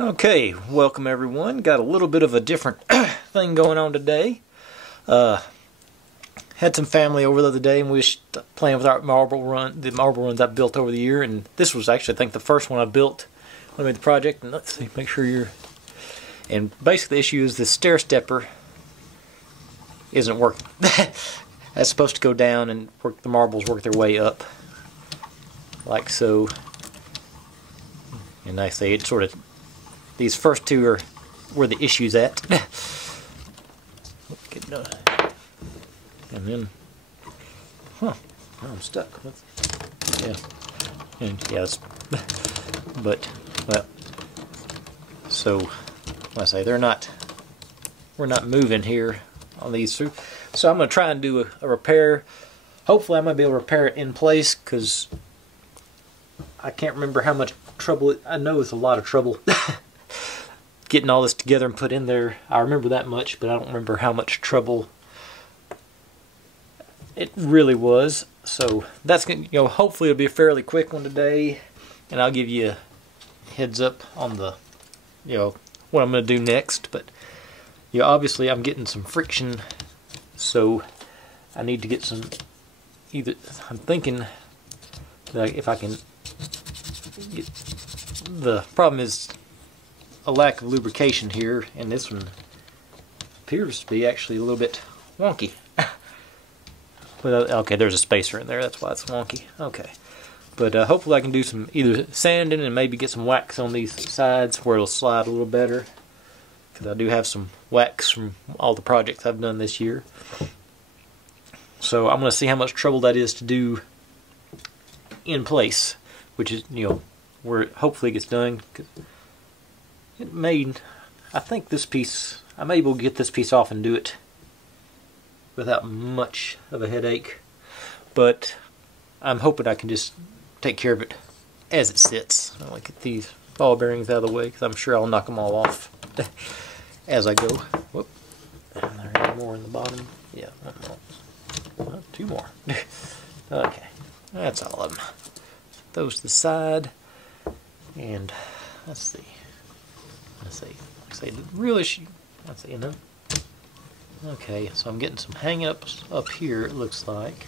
Okay, welcome everyone. Got a little bit of a different thing going on today. Had some family over the other day and we was playing with our marble runs I built over the year, and this was actually I think the first one I built when I made the project. And let's see, make sure you're. And basically the issue is the stair stepper isn't working. That's supposed to go down and the marbles work their way up, like so. And I say it sort of. These first two are where the issue's at. Get done. And then, I'm stuck. Yeah, and yes, but well, so I say we're not moving here on these two. So I'm gonna try and do a repair. Hopefully, I'm gonna be able to repair it in place, because I can't remember how much trouble. I know it's a lot of trouble. Getting all this together and put in there. I remember that much, but I don't remember how much trouble it really was. So that's gonna, hopefully it'll be a fairly quick one today, and I'll give you a heads up on the, what I'm gonna do next. But obviously I'm getting some friction, so I need to get some. I'm thinking that if I can get. The problem is a lack of lubrication here, and this one appears to be actually a little bit wonky. But okay, there's a spacer in there, that's why it's wonky. Okay, but hopefully I can do some either sanding and maybe get some wax on these sides where it'll slide a little better, because I do have some wax from all the projects I've done this year. So I'm going to see how much trouble that is to do in place, which is where it hopefully gets done. It made, I think this piece, I'm able to get this piece off and do it without much of a headache, but I'm hoping I can just take care of it as it sits. I'll get these ball bearings out of the way, because I'm sure I'll knock them all off as I go. Whoop. And there's more in the bottom. Yeah, one more. Well, two more. Okay, that's all of them. Those to the side, and let's see. The real issue. Let's see, Okay, so I'm getting some hang-ups up here. It looks like.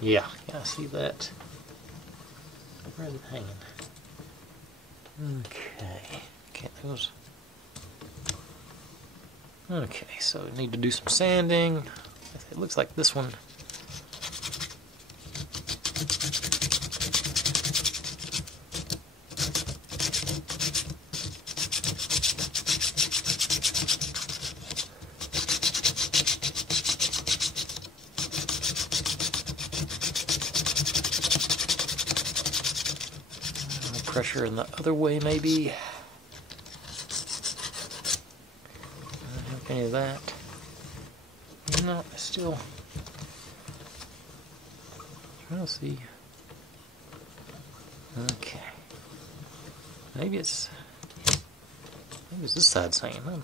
Yeah, I see that. Where is it hanging? Okay, those. Okay, so I need to do some sanding. It looks like this one. Pressure in the other way, maybe. I don't have any of that. No, still. Trying to see. Okay. Maybe it's this side's hanging.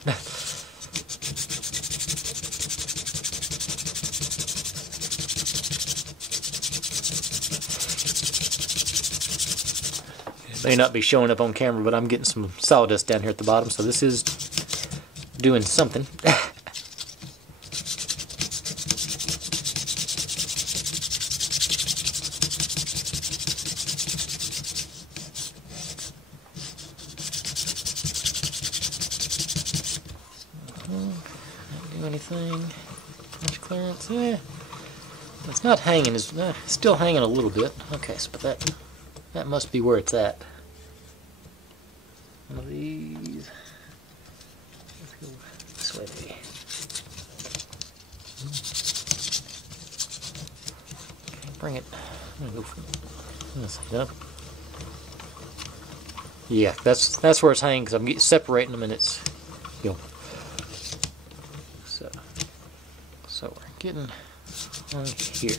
May not be showing up on camera, but I'm getting some sawdust down here at the bottom, so this is doing something. Not do anything. Much clearance? It's not hanging. It's still hanging a little bit. Okay, so but that must be where it's at. One of these. Let's go this way. Okay, bring it. I'm gonna go from. Let's see that. Yeah, that's where it's hanging, because I'm separating them, and it's So we're getting on here.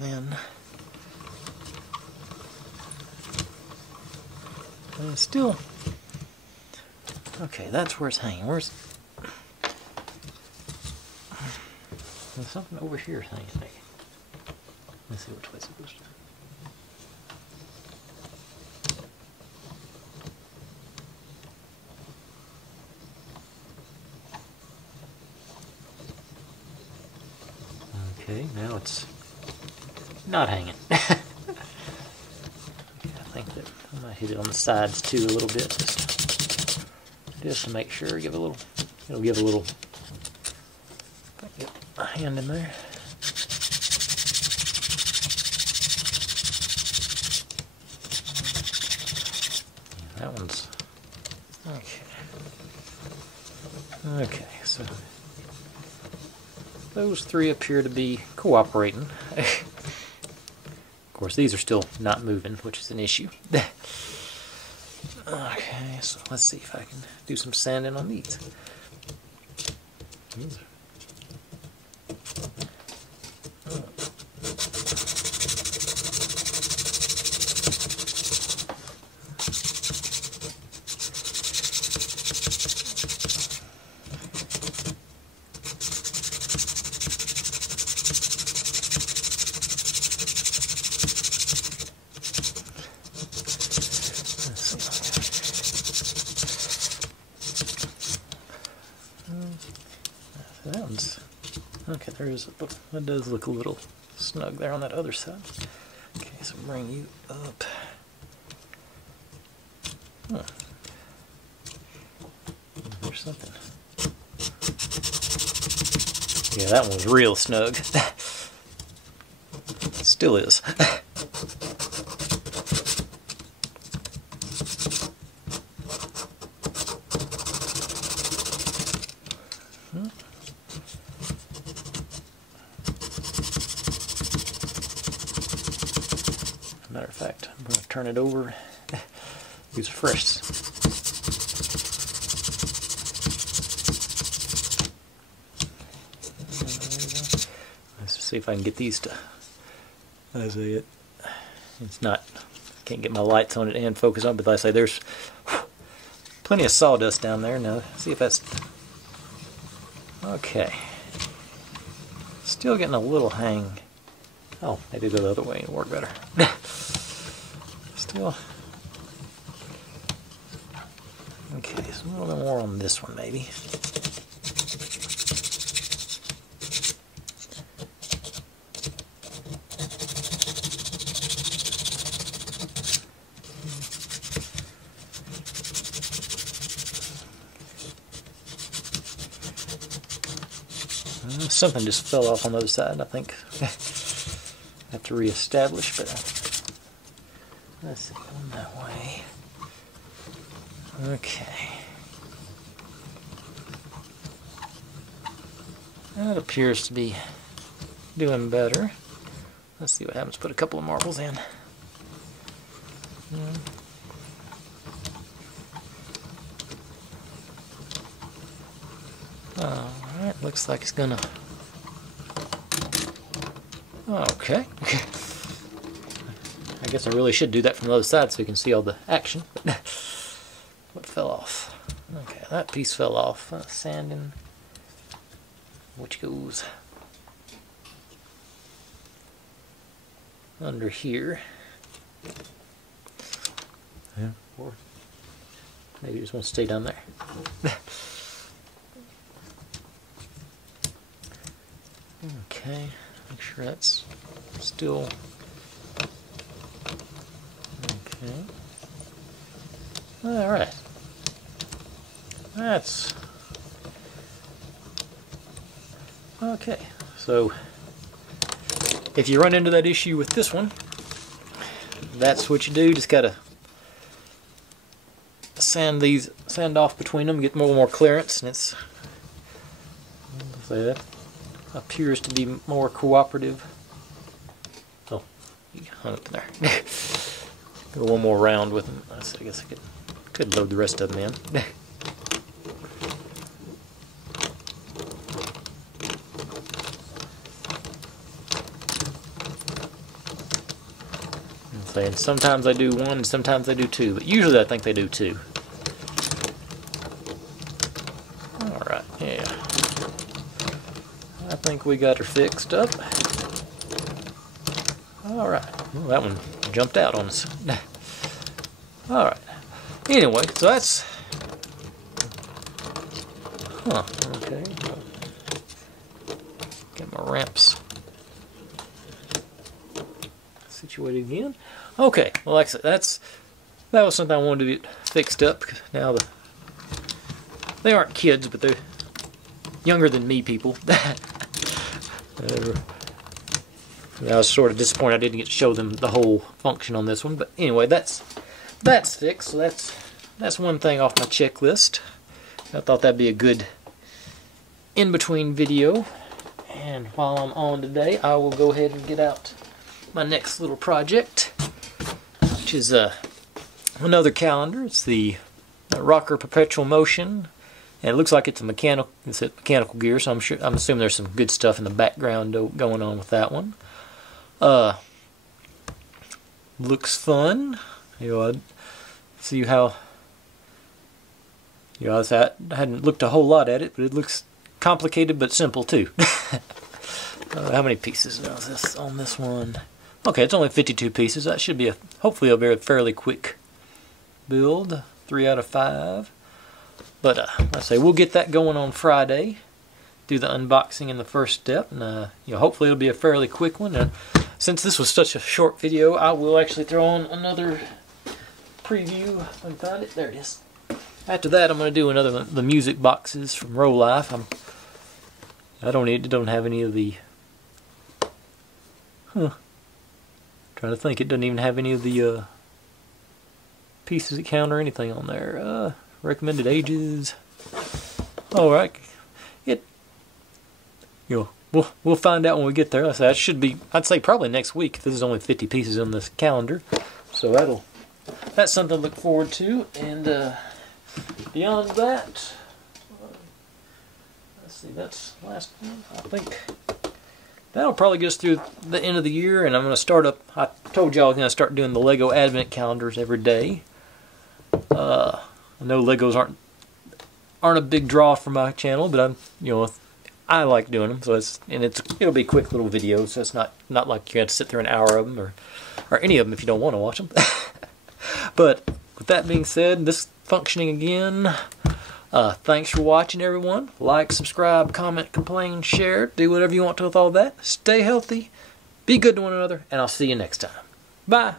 then Still, okay, that's where it's hanging. There's something over here hanging. Let's see which way it's supposed to. Okay, now it's not hanging. I think that I might hit it on the sides too a little bit, just to make sure. It'll give a little a hand in there. That one's okay. Okay, so those three appear to be cooperating. Of course, these are still not moving, which is an issue. Okay, so let's see if I can do some sanding on these. That one's okay. That does look a little snug there on that other side. Okay, so bring you up. Huh. There's something. Yeah, that one was real snug. Still is. Matter of fact, I'm going to turn it over. Use fresh. Let's see if I can get these to. That's it. It's not. Can't get my lights on it and focus on it, but like I say, there's plenty of sawdust down there. Now, see if that's okay. Still getting a little hang. Oh, maybe go the other way and work better. Still. Okay, so a little bit more on this one, maybe. Something just fell off on the other side, I think. Have to reestablish, but let's see, going that way. Okay. That appears to be doing better. Let's see what happens. Put a couple of marbles in. Alright, looks like it's gonna. Okay. I guess I really should do that from the other side so you can see all the action. What fell off? Okay, that piece fell off. Sanding, which goes under here. Yeah. Or maybe you just want to stay down there. Okay, make sure that's still okay. All right, that's okay. So if you run into that issue with this one, that's what you do. Just gotta sand off between them, get more clearance, and it's that appears to be more cooperative. Oh, you hung up in there. Go one more round with them. I guess I could load the rest of them in. saying sometimes I do one and sometimes I do two, but usually I think they do two. Alright, yeah. I think we got her fixed up. Alright, well, that one jumped out on us. Alright, anyway, so that's... Huh, okay. Get my ramps situated again. Okay, well, like I said, that was something I wanted to get fixed up. Now they aren't kids, but they're younger than me people. I was sort of disappointed I didn't get to show them the whole function on this one, but anyway, that's fixed. So that's one thing off my checklist. I thought that'd be a good in-between video. And while I'm on today, I will go ahead and get out my next little project, which is another calendar. It's the Rocker Perpetual Motion, and it looks like it's a mechanical gear. So I'm assuming there's some good stuff in the background going on with that one. Looks fun. I'd see how. I hadn't looked a whole lot at it, but it looks complicated but simple too. How many pieces is this on this one? Okay, it's only 52 pieces. That should be hopefully a fairly quick build. 3 out of 5. But I say we'll get that going on Friday. Do the unboxing in the first step, and hopefully it'll be a fairly quick one. Since this was such a short video, I will actually throw on another preview. If I can find it. There it is. After that, I'm going to do another one, the music boxes from Row Life. I don't have any of the. Trying to think, it doesn't even have any of the pieces that count or anything on there. Recommended ages. All right, we'll find out when we get there. Like I said, that should be, I'd say probably next week. This is only 50 pieces on this calendar, so that's something to look forward to. And beyond that, let's see, that's the last one. I think that'll probably get us through the end of the year, and I'm going to start up. I told you I was going to start doing the Lego Advent calendars every day. I know Legos aren't a big draw for my channel, but I like doing them. So it'll be quick little videos. So it's not like you have to sit through an hour of them or any of them if you don't want to watch them. But with that being said, this functioning again. Thanks for watching, everyone. Like, subscribe, comment, complain, share, do whatever you want to with all that. Stay healthy, be good to one another, and I'll see you next time. Bye.